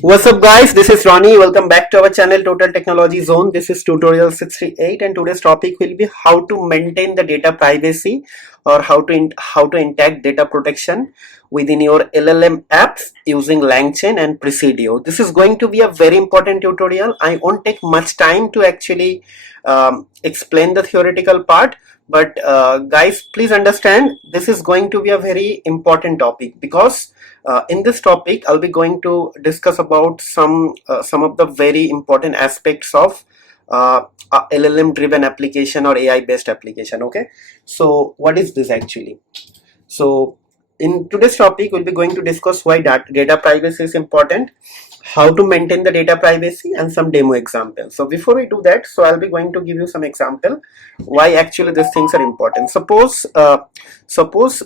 What's up guys, this is Ronnie. Welcome back to our channel Total Technology Zone. This is tutorial 68 and today's topic will be how to maintain the data privacy or how to intact data protection within your LLM apps using Langchain and Presidio. This is going to be a very important tutorial. I won't take much time to actually explain the theoretical part, but guys, please understand this is going to be a very important topic because in this topic I'll be going to discuss about some of the very important aspects of LLM driven application or AI based application. Okay, so what is this actually? So in today's topic we'll be going to discuss why data privacy is important, how to maintain the data privacy, and some demo examples. So before we do that, so I'll be going to give you some example why actually these things are important. Suppose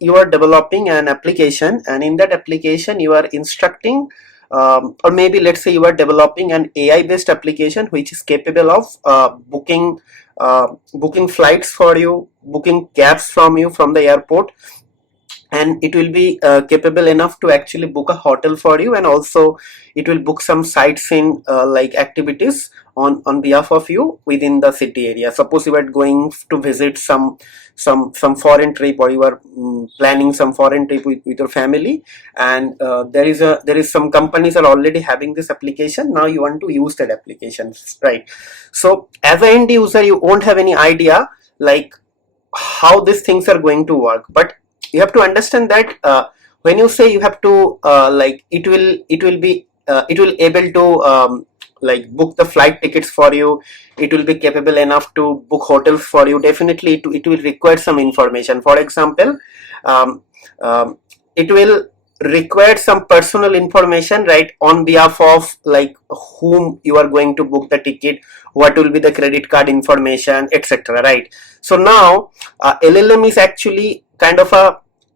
you are developing an application, and in that application you are instructing or maybe let's say you are developing an AI based application which is capable of booking flights for you, booking cabs from you from the airport, and it will be capable enough to actually book a hotel for you, and also it will book some sightseeing like activities on behalf of you within the city area. Suppose you are going to visit some foreign trip, or you are planning some foreign trip with your family, and there is some companies are already having this application. Now you want to use that application, right? So as an end user you won't have any idea like how these things are going to work, but you have to understand that when you say you have to like it will be it will able to like book the flight tickets for you, it will be capable enough to book hotels for you. Definitely it will require some information. For example, um, it will require some personal information, right, on behalf of like whom you are going to book the ticket, what will be the credit card information, etc., right? So now LLM is actually kind of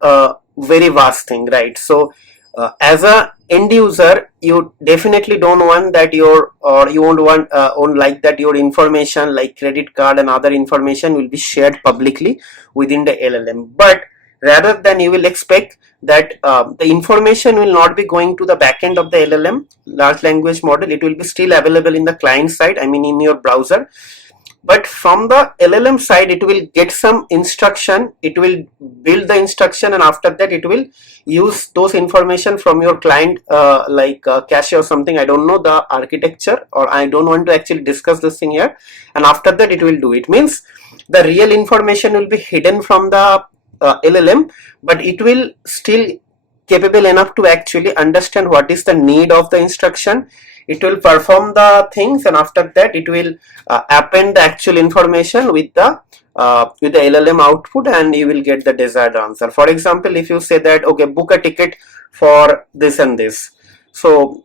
a very vast thing, right? So as a end user you definitely don't want that your, or you won't like that your information like credit card and other information will be shared publicly within the LLM. But rather than you will expect that the information will not be going to the backend of the LLM large language model, it will be still available in the client side, I mean in your browser. But from the LLM side it will get some instruction, it will build the instruction, and after that it will use those information from your client cache or something. I don't know the architecture, or I don't want to actually discuss this thing here, and after that it will do it. Means the real information will be hidden from the LLM, but it will still capable enough to actually understand what is the need of the instruction. It will perform the things, and after that it will append the actual information with the LLM output, and you will get the desired answer. For example, if you say that okay, book a ticket for this and this, so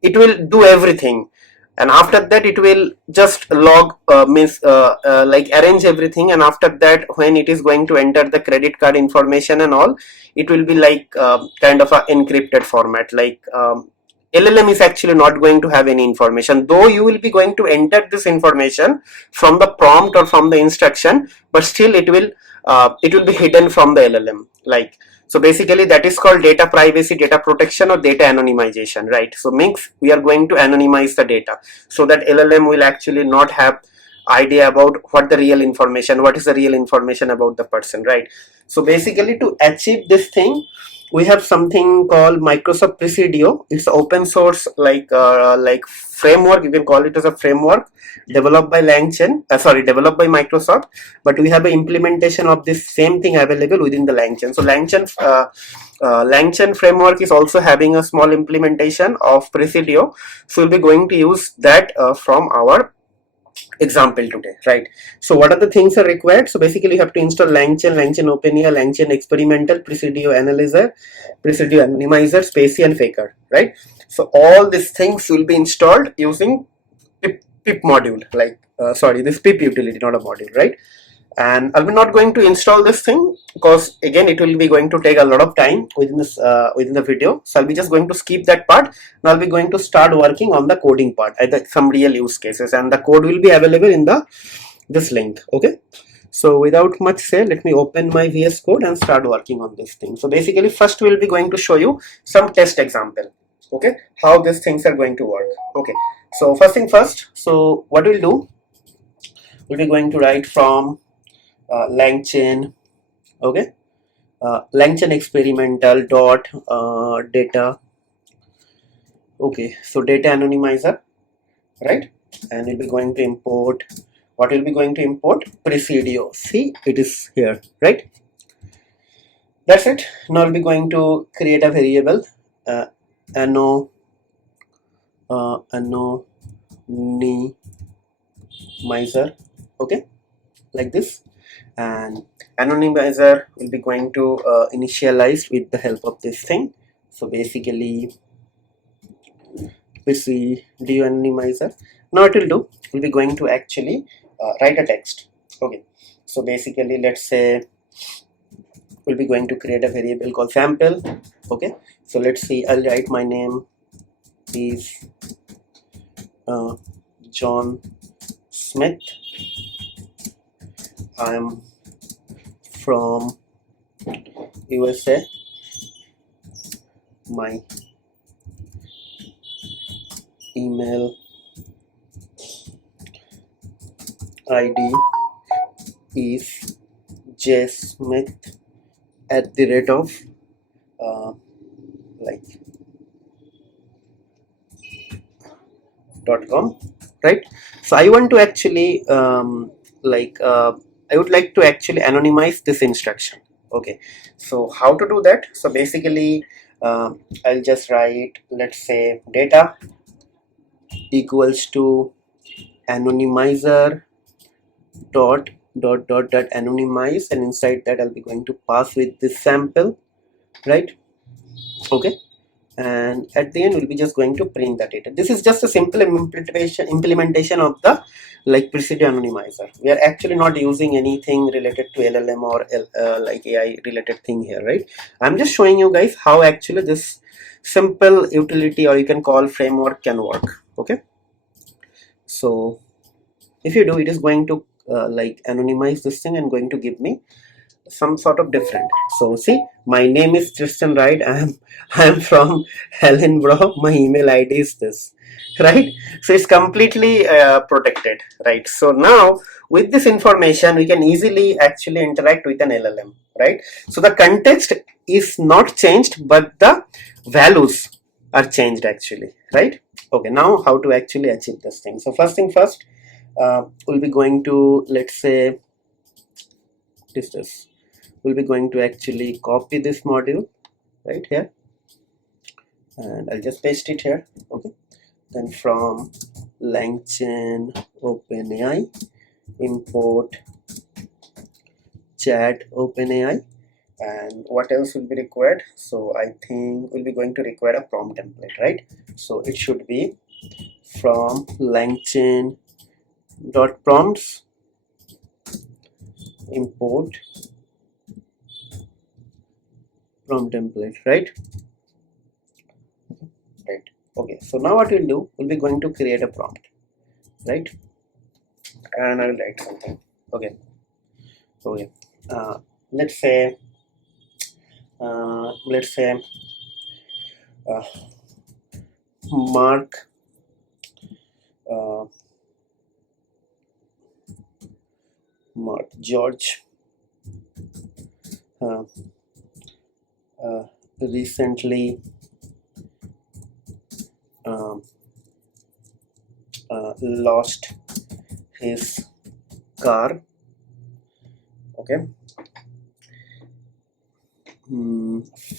it will do everything, and after that it will just log like arrange everything, and after that when it is going to enter the credit card information and all, it will be like kind of a encrypted format. Like LLM is actually not going to have any information, though you will be going to enter this information from the prompt or from the instruction, but still it will be hidden from the LLM. Like, so basically that is called data privacy, data protection, or data anonymization, right? So means we are going to anonymize the data so that LLM will actually not have idea about what the real information, what is the real information about the person, right? So basically to achieve this thing we have something called Microsoft Presidio. It's open source like framework, you can call it as a framework developed by developed by Microsoft, but we have an implementation of this same thing available within the Langchain. So Langchain framework is also having a small implementation of Presidio, so we'll be going to use that from our example today, right? So what are the things are required? So basically you have to install Langchain, Langchain OpenAI, Langchain Experimental, Presidio Analyzer, Presidio Anonymizer, Spacie, and Faker, right? So all these things will be installed using pip module, like this pip utility, not a module, right? And I'll be not going to install this thing because again it will be going to take a lot of time within this within the video, so I'll be just going to skip that part. Now I'll be going to start working on the coding part, some real use cases, and the code will be available in this link. Okay, so without much say, let me open my VS Code and start working on this thing. So basically first we'll be going to show you some test example. Okay, how these things are going to work. Okay, so first thing first, so what we'll do, we'll be going to write from Langchain. Okay, Langchain experimental dot data. Okay, so data anonymizer, right? And we'll be going to import, what we'll be going to import? Presidio. See, it is here, right? That's it. Now we'll be going to create a variable uh, anonymizer. Okay, like this. And anonymizer will be going to initialize with the help of this thing. So basically, we see de-anonymizer. Now it will do, we'll be going to actually write a text. Okay, so basically, let's say we'll be going to create a variable called sample. Okay, so let's see, I'll write my name is John Smith. I'm from USA. My email ID is jsmith@, like .com, right? So I want to actually I would like to actually anonymize this instruction. Okay, so how to do that? So basically, I'll just write, let's say, data equals to anonymizer dot anonymize, and inside that I'll be going to pass with this sample, right? Okay, and at the end we'll be just going to print the data. This is just a simple implementation of the Presidio anonymizer. We are actually not using anything related to LLM or like AI related thing here, right? I'm just showing you guys how actually this simple utility, or you can call framework, can work. Okay, so if you do, it is going to anonymize this thing and going to give me some sort of different. So see, my name is Tristan, right? I'm from Hellenbrock. My email ID is this, right? So it's completely protected, right? So now with this information, we can easily actually interact with an LLM, right? So the context is not changed, but the values are changed actually, right? Okay, now how to actually achieve this thing? So first thing first, we'll be going to, let's say, this we'll be going to actually copy this module right here, and I'll just paste it here. Okay, then from Langchain OpenAI, import chat OpenAI, and what else will be required? So I think we'll be going to require a prompt template, right? So it should be from Langchain dot prompts, import prompt template, right? Right. Okay, so now what we'll do, we'll be going to create a prompt, right? And I will write something. Okay, okay. Uh, let's say, let's say, uh, Mark, uh, Mark George, uh, recently um, lost his car. Okay,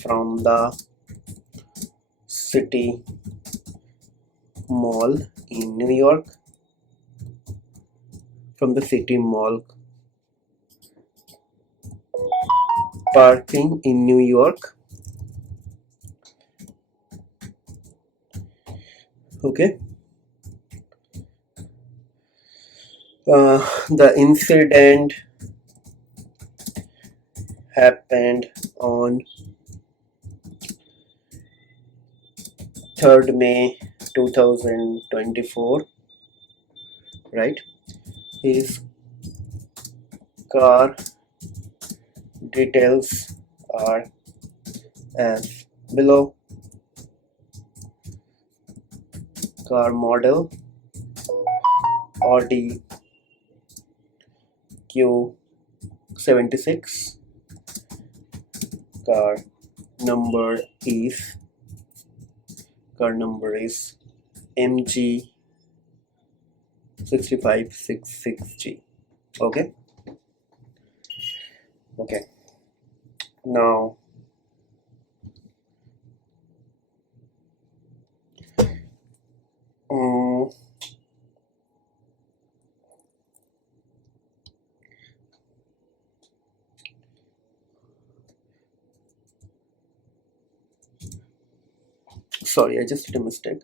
from the city mall in New York. From the city mall parking in New York. Okay, the incident happened on 3rd May 2024, right? His car details are as below. car model Audi Q76, car number is MG 6566G. Okay, now sorry, I just did a mistake.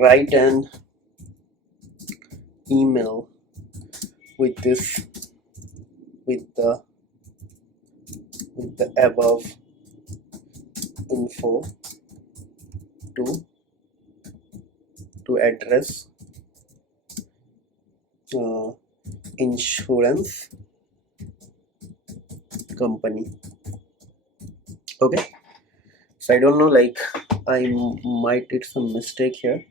Write an email with the above info to address insurance company. Okay, so I don't know, like I might did some mistake here.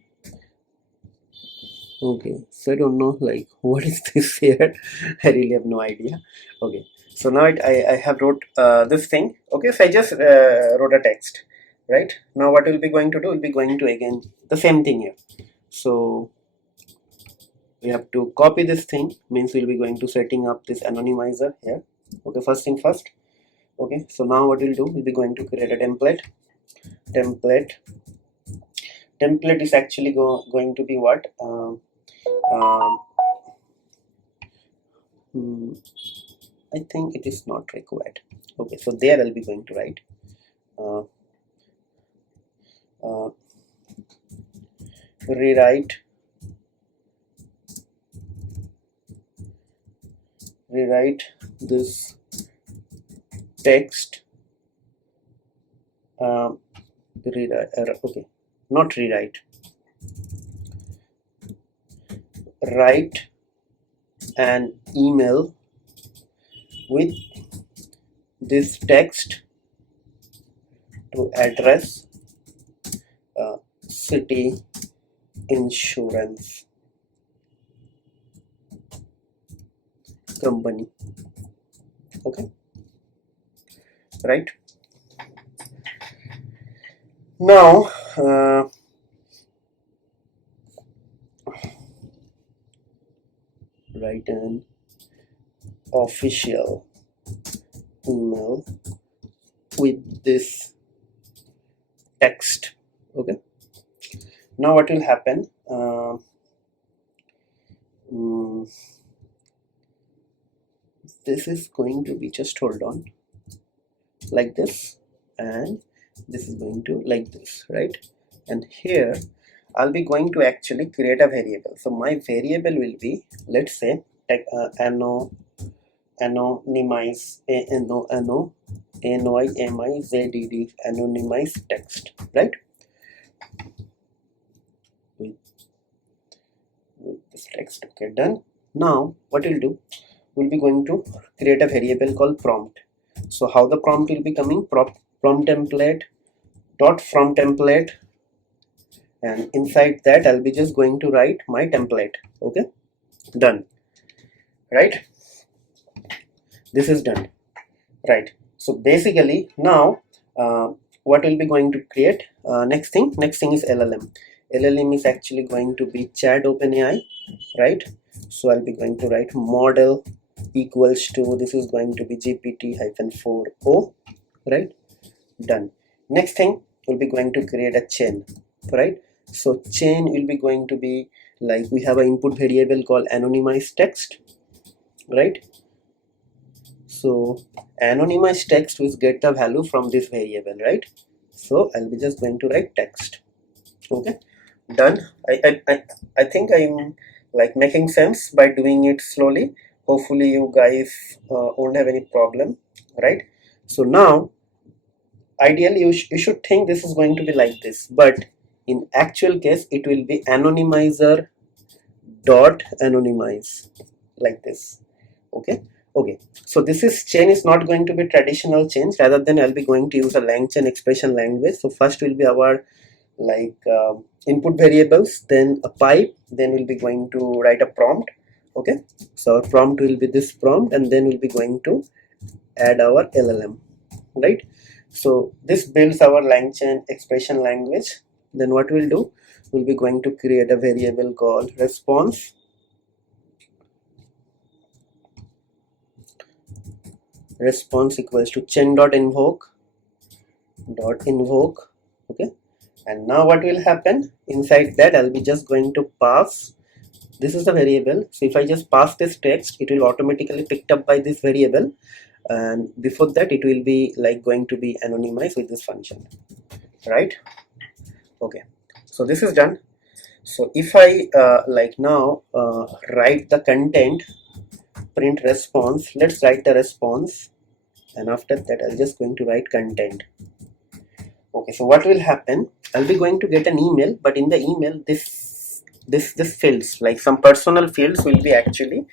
Okay, so I don't know like what is this here. I really have no idea. Okay, so now I have wrote this thing. Okay, so I just wrote a text, right? Now what we'll be going to do, we'll be going to again the same thing here. So we have to copy this thing, means we'll be going to setting up this anonymizer here. Okay, first thing first. Okay, so now what we'll do, we'll be going to create a template. Template is actually going to be what? I think it is not required. Okay, so there I'll be going to write rewrite this text. Okay, not rewrite. Write an email with this text to address city insurance company. Okay, right? Now write an official email with this text. Okay, now what will happen, this is going to be, just hold on, like this, and this is going to like this, right? And here I'll be going to actually create a variable. So my variable will be, let's say anonymize, anonymize text, right? With this text. Okay, done. Now what we'll do, we'll be going to create a variable called prompt. So how the prompt will be coming, prompt template dot from template, and inside that I'll be just going to write my template. Okay, done, right? This is done, right? So basically now what we'll be going to create, next thing is LLM is actually going to be chat OpenAI, right? So I'll be going to write model equals to, this is going to be GPT-4o, right? Done. Next thing, we'll be going to create a chain, right? So chain will be going to be like, we have an input variable called anonymized text, right? So anonymized text will get the value from this variable, right? So I'll be just going to write text. Okay, done. I think I'm like making sense by doing it slowly. Hopefully you guys won't have any problem, right? So now ideally you should think this is going to be like this, but in actual case it will be anonymizer dot anonymize, like this. Okay, so this is chain is not going to be traditional chain, rather than I'll be going to use a Langchain expression language. So first will be our like input variables, then a pipe, then we'll be going to write a prompt. Okay, so our prompt will be this prompt, and then we'll be going to add our LLM, right? So this builds our Langchain expression language. Then what we'll do, we'll be going to create a variable called response. Response equals to chain.invoke. Okay, and now what will happen inside that, I'll be just going to pass, this is the variable. So if I just pass this text, it will automatically picked up by this variable, and before that it will be like going to be anonymized with this function, right? Okay, so this is done. So if I like now write the content, print response, let's write the response, and after that I'll just going to write content. Okay, so what will happen, I'll be going to get an email, but in the email this fields, like some personal fields, will be actually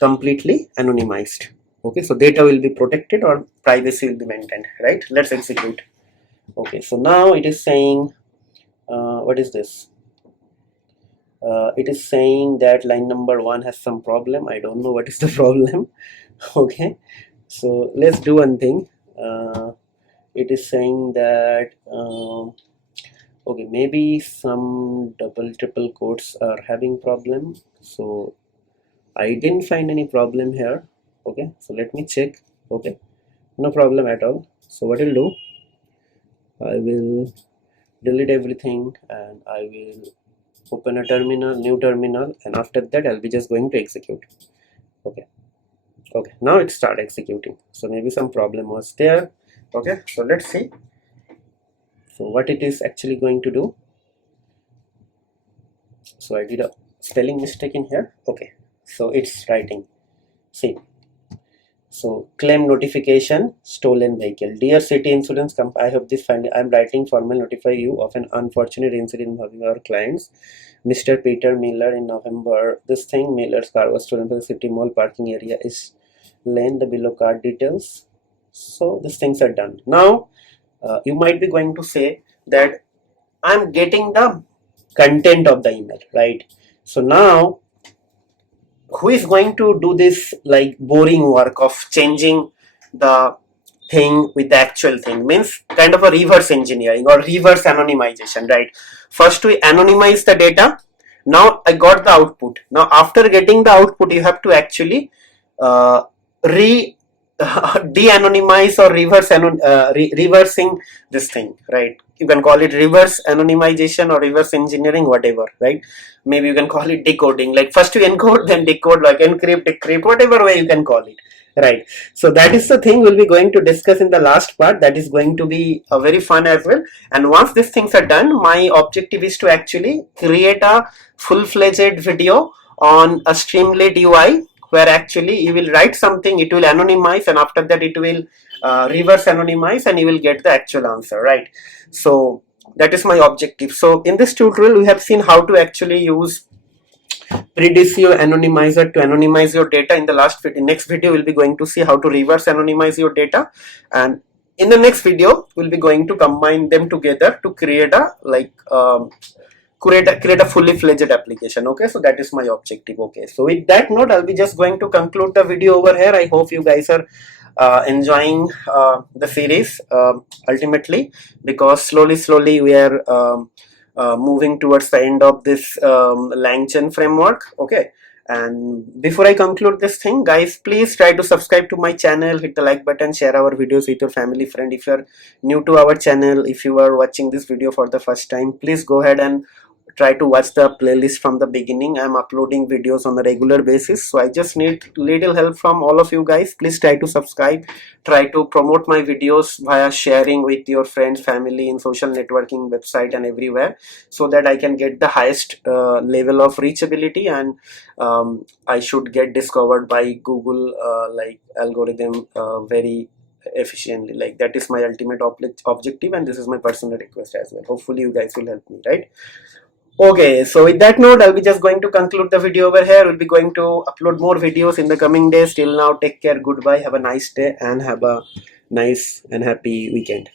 completely anonymized. Okay, so data will be protected or privacy will be maintained, right? Let's execute. Okay, so now it is saying what is this? It is saying that line number 1 has some problem. I don't know what is the problem. Okay, so let's do one thing. It is saying that okay, maybe some double triple quotes are having problem. So I didn't find any problem here. Okay, so let me check. Okay, no problem at all. So what I'll do, I will delete everything and I will open a terminal, new terminal, and after that I'll be just going to execute. Okay, okay, now it start executing. So maybe some problem was there. Okay, so let's see. So what it is actually going to do. So I did a spelling mistake in here. Okay, so it's writing, see, so claim notification, stolen vehicle. Dear city insurance company, I have this finally, I'm writing formal notify you of an unfortunate incident involving our clients, Mr. Peter Miller, in November. This thing, Miller's car was stolen from the city mall parking area is lane the below card details. So these things are done. Now you might be going to say that I'm getting the content of the email, right? So now who is going to do this like boring work of changing the thing with the actual thing? Means kind of a reverse engineering or reverse anonymization, right? First we anonymize the data, now I got the output. Now after getting the output, you have to actually re de-anonymize or reversing this thing, right? You can call it reverse anonymization or reverse engineering, whatever, right? Maybe you can call it decoding, like first you encode then decode, like encrypt, decrypt, whatever way you can call it, right? So that is the thing we'll be going to discuss in the last part. That is going to be very fun as well. And once these things are done, my objective is to actually create a full-fledged video on a Streamlit UI, where actually you will write something, it will anonymize, and after that it will reverse anonymize, and you will get the actual answer, right? So that is my objective. So in this tutorial we have seen how to actually use Presidio anonymizer to anonymize your data. In the next video we'll be going to see how to reverse anonymize your data, and in the next video we'll be going to combine them together to create a like create a fully fledged application. Okay, so that is my objective. Okay, so with that note, I'll be just going to conclude the video over here. I hope you guys are enjoying the series ultimately, because slowly we are moving towards the end of this Langchain framework. Okay, and before I conclude this thing, guys, please try to subscribe to my channel, hit the like button, share our videos with your family friend. If you are new to our channel, if you are watching this video for the first time, please go ahead and try to watch the playlist from the beginning. I'm uploading videos on a regular basis, so I just need little help from all of you guys. Please try to subscribe, try to promote my videos via sharing with your friends, family, in social networking website and everywhere, so that I can get the highest level of reachability, and I should get discovered by Google like algorithm very efficiently. Like that is my ultimate objective, and this is my personal request as well. Hopefully you guys will help me, right? Okay, so with that note, I'll be just going to conclude the video over here. We'll be going to upload more videos in the coming days. Till now, take care, goodbye, have a nice day, and have a nice and happy weekend.